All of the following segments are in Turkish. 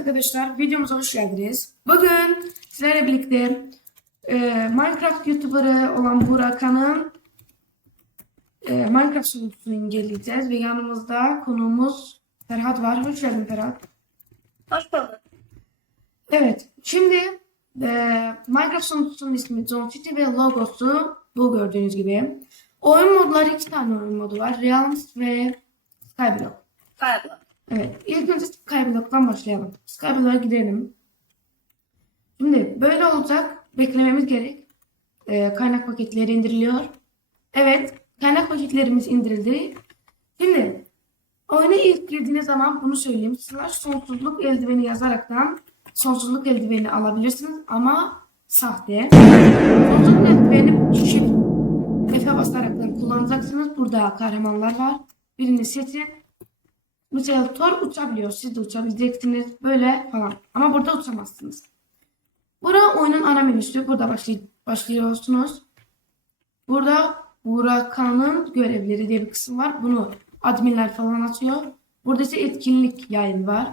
arkadaşlar, videomuza hoş geldiniz. Bugün sizlerle birlikte e, Minecraft YouTuber'ı olan Burak'ın e, Minecraft sunucusunu inceleyeceğiz ve yanımızda konuğumuz Ferhat var. Hoş geldin Ferhat. Hoş bulduk. Evet, şimdi e, Minecraft sunucusunun ismi Zone City ve logosu bu gördüğünüz gibi. Oyun modları iki tane oyun modu var. Realms ve Skyblock. Galiba. Evet, ilk önce Skyblock'tan başlayalım. Skyblock'a gidelim. Şimdi böyle olacak. Beklememiz gerek. Ee, kaynak paketleri indiriliyor. Evet, kaynak paketlerimiz indirildi. Şimdi oyuna ilk girdiğiniz zaman bunu söyleyeyim. Slash sonsuzluk eldiveni yazaraktan sonsuzluk eldiveni alabilirsiniz ama sahte. Sonsuzluk eldiveni shift F'e basaraktan kullanacaksınız. Burada kahramanlar var. Birini seçin. Mesela Thor uçabiliyor. Siz de uçabileceksiniz. Böyle falan. Ama burada uçamazsınız. Burada oyunun ana menüsü. Burada başlay başlıyorsunuz. Burada Burakan'ın görevleri diye bir kısım var. Bunu adminler falan atıyor. Burada ise etkinlik yayın var.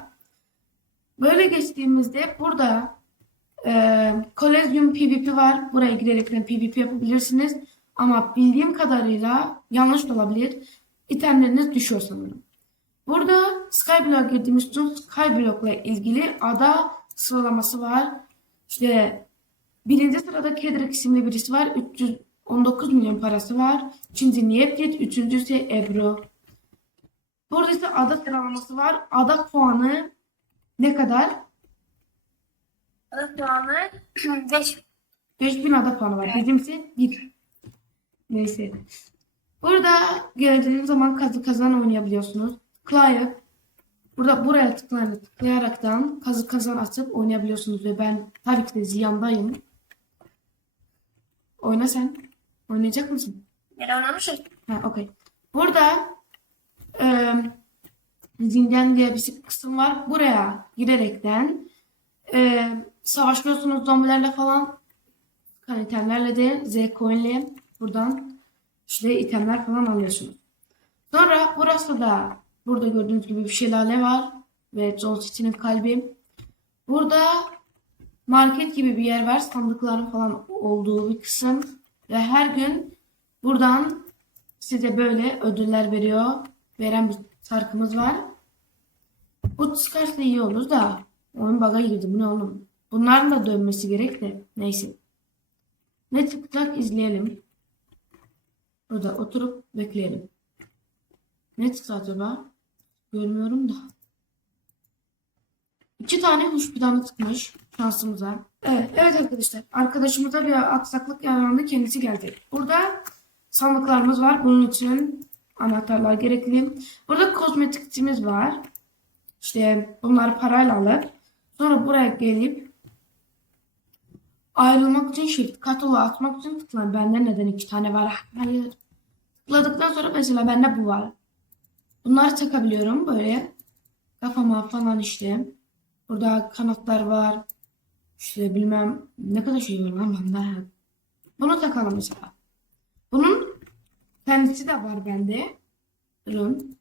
Böyle geçtiğimizde burada e, Collegium PvP var. Buraya girerekten PvP yapabilirsiniz. Ama bildiğim kadarıyla yanlış olabilir. İtemleriniz düşüyor sanırım. Burada Skyblock'a girdiğimiz için Skyblock'la ilgili ada sıralaması var. İşte birinci sırada Kedrick isimli birisi var. 319 milyon parası var. İkinci Niyepyet, üçüncüsü Ebru. Burada ise ada sıralaması var. Ada puanı ne kadar? Ada puanı 5. 5000 ada puanı var. Bizimse 1. Neyse. Burada geldiğiniz zaman kazı kazan oynayabiliyorsunuz. Tıklayıp burada buraya tıklayarak, tıklayaraktan kazı kazan açıp oynayabiliyorsunuz ve ben tabii ki de ziyandayım. Oyna sen. Oynayacak mısın? Yere oynamışım. Ha, okey. Burada e, zindan diye bir kısım var. Buraya girerekten e, savaşıyorsunuz zombilerle falan. Kan itemlerle de Z coin'le buradan işte itemler falan alıyorsunuz. Sonra burası da burada gördüğünüz gibi bir şelale var ve John City'nin kalbi. Burada market gibi bir yer var. Sandıkların falan olduğu bir kısım. Ve her gün buradan size böyle ödüller veriyor. Veren bir şarkımız var. Bu çıkarsa iyi olur da oyun bug'a girdi. Bu ne oğlum? Bunların da dönmesi gerek de. Neyse. Ne çıkacak izleyelim. Burada oturup bekleyelim. Ne çıktı acaba? Görmüyorum da. İki tane fidanı çıkmış şansımıza. Evet, evet arkadaşlar. Arkadaşımıza bir aksaklık yarandı. Kendisi geldi. Burada sandıklarımız var. Bunun için anahtarlar gerekli. Burada kozmetikçimiz var. İşte bunları parayla alıp sonra buraya gelip ayrılmak için shift katolu atmak için tıklayın. Bende neden iki tane var? Hayır. Tıkladıktan sonra mesela bende bu var. Bunları takabiliyorum böyle. Kafama falan işte. Burada kanatlar var. İşte bilmem ne kadar şey var lan bende. Bunu takalım mesela. Bunun kendisi de var bende. Durun.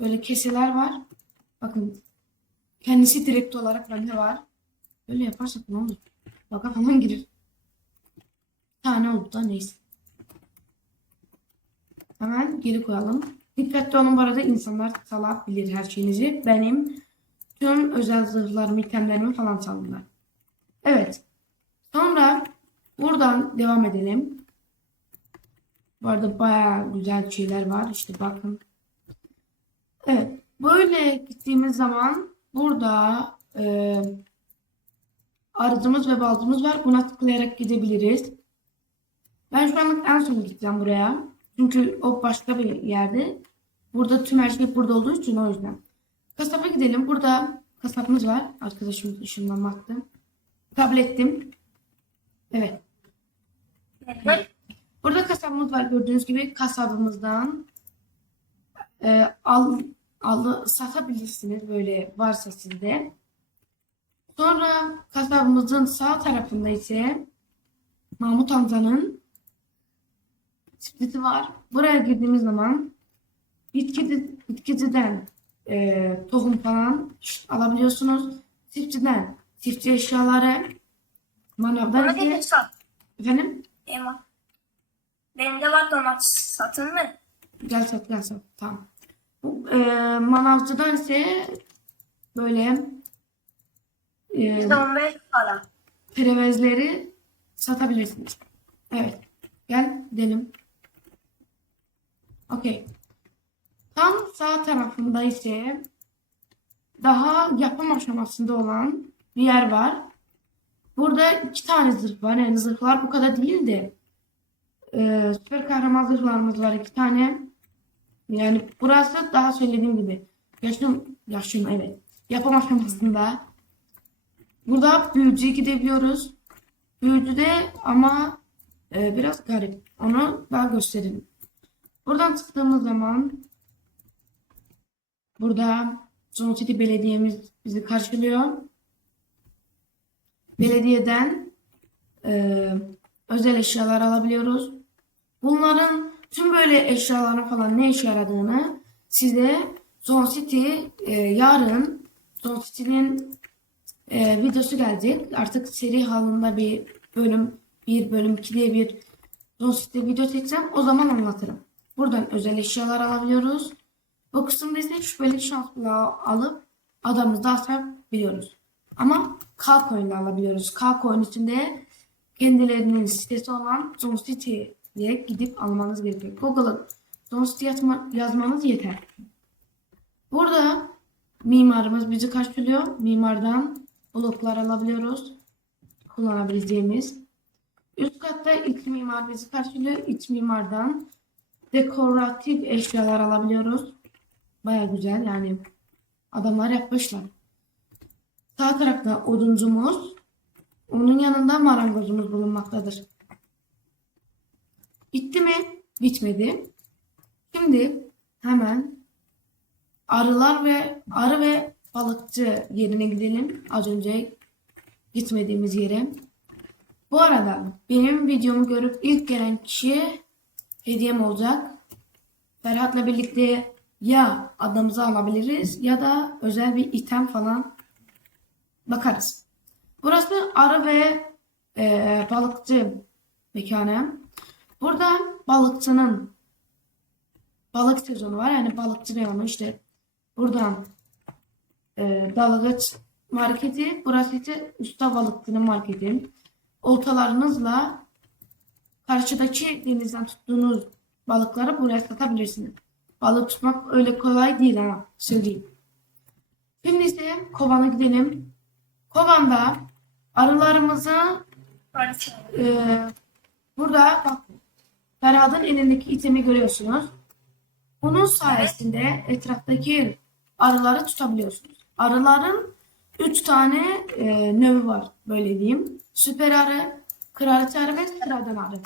Böyle keseler var. Bakın. Kendisi direkt olarak bende var. Böyle yaparsak ne olur? Baka falan girir. Tane oldu da neyse. Hemen geri koyalım. Dikkatli olun bu arada insanlar salabilir her şeyinizi. Benim tüm özel zırhlarımı, itemlerimi falan çaldılar. Evet. Sonra buradan devam edelim. Bu arada bayağı güzel şeyler var. İşte bakın. Evet. Böyle gittiğimiz zaman burada e, arıcımız ve baltımız var. Buna tıklayarak gidebiliriz. Ben şu anlık en son gideceğim buraya. Çünkü o başka bir yerde. Burada tüm her şey burada olduğu için o yüzden. Kasaba gidelim. Burada kasabımız var. Arkadaşımız ışınlanmaktı. Kabul ettim. Evet. Evet. Burada kasabımız var gördüğünüz gibi kasabımızdan e, al, al satabilirsiniz böyle varsa sizde. Sonra kasabımızın sağ tarafında ise Mahmut amcanın çiftliği var. Buraya girdiğimiz zaman bitki, bitkiciden e, tohum falan alabiliyorsunuz. çiftçiden çiftçi eşyaları, manavdan Bana değil ise sat. efendim Eyvah. Benim de var domates satın mı? gel sat gel sat tamam. Bu, e, manavcıdan ise böyle e, %15 para. prevezleri satabilirsiniz. Evet. Gel gidelim. Okey. Tam sağ tarafında ise daha yapım aşamasında olan bir yer var. Burada iki tane zırh var. Yani zırhlar bu kadar değil de e, süper kahraman zırhlarımız var iki tane. Yani burası daha söylediğim gibi yaşım yaşım evet yapım aşamasında. Burada büyücüye gidebiliyoruz. Büyücü de ama e, biraz garip. Onu daha gösterelim. Buradan çıktığımız zaman burada Zone City Belediye'miz bizi karşılıyor. Belediyeden e, özel eşyalar alabiliyoruz. Bunların tüm böyle eşyaların falan ne işe yaradığını size Zone City e, yarın Zone City'nin e, videosu gelecek. Artık seri halinde bir bölüm 1 bölüm 2 diye bir Zone City video çekeceğim. O zaman anlatırım. Buradan özel eşyalar alabiliyoruz. Bu kısımda ise şüpheli şans bloğu alıp adamımızı asabiliyoruz. Ama K coin'le alabiliyoruz. K coin içinde kendilerinin sitesi olan Zone City'ye gidip almanız gerekiyor. Google'a Zone City yazma- yazmanız yeter. Burada mimarımız bizi karşılıyor. Mimardan bloklar alabiliyoruz. Kullanabileceğimiz. Üst katta iç mimar bizi karşılıyor. İç mimardan dekoratif eşyalar alabiliyoruz. Baya güzel yani adamlar yapmışlar. Sağ tarafta oduncumuz. Onun yanında marangozumuz bulunmaktadır. Bitti mi? Bitmedi. Şimdi hemen arılar ve arı ve balıkçı yerine gidelim. Az önce gitmediğimiz yere. Bu arada benim videomu görüp ilk gelen kişi hediyem olacak. Ferhat'la birlikte ya adamızı alabiliriz ya da özel bir item falan bakarız. Burası arı ve e, balıkçı mekanı. Burada balıkçının balık sezonu var. Yani balıkçı reyonu işte buradan e, dalgıç marketi. Burası ise usta balıkçının marketi. Oltalarınızla karşıdaki denizden tuttuğunuz balıkları buraya satabilirsiniz. Balık tutmak öyle kolay değil ama söyleyeyim. Şimdi ise kovana gidelim. Kovanda arılarımızı ee, burada bak Ferhat'ın elindeki itemi görüyorsunuz. Bunun sayesinde etraftaki arıları tutabiliyorsunuz. Arıların 3 tane e, növü var böyle diyeyim. Süper arı, kraliçe arı ve sıradan arı.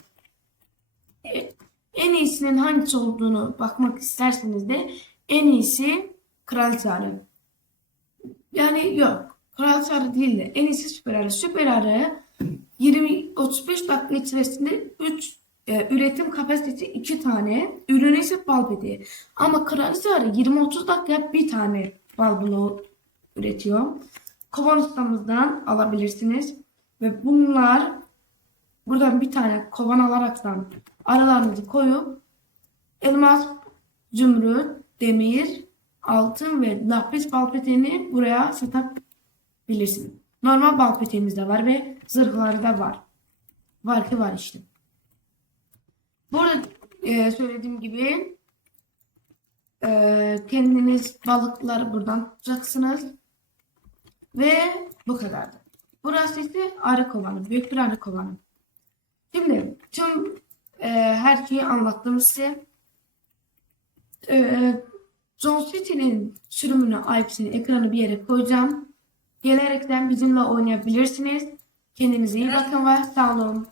E, en iyisinin hangisi olduğunu bakmak isterseniz de en iyisi kraliçe arı. Yani yok. Kraliçe arı değil de en iyisi süper arı. Süper arı 20-35 dakika içerisinde 3 üretim kapasitesi 2 tane. Ürünü ise bal peteği. Ama kraliçe arı 20-30 dakika bir tane bal bloğu üretiyor. Kovan ustamızdan alabilirsiniz. Ve bunlar buradan bir tane kovan alaraktan aralarınızı koyup elmas, zümrüt, demir, altın ve lapis bal peteğini buraya satabilirsiniz. Normal bal peteğimiz de var ve zırhları da var. Var ki var işte. Burada e, söylediğim gibi e, kendiniz balıkları buradan tutacaksınız. Ve bu kadardı. Burası ise arı kovanı. Büyük bir arı kovanı. Şimdi tüm e, her şeyi anlattım size. E, Zone City'nin sürümünü, IP'sini, ekranı bir yere koyacağım. Gelerekten bizimle oynayabilirsiniz. Kendinize iyi bakın ve sağ olun.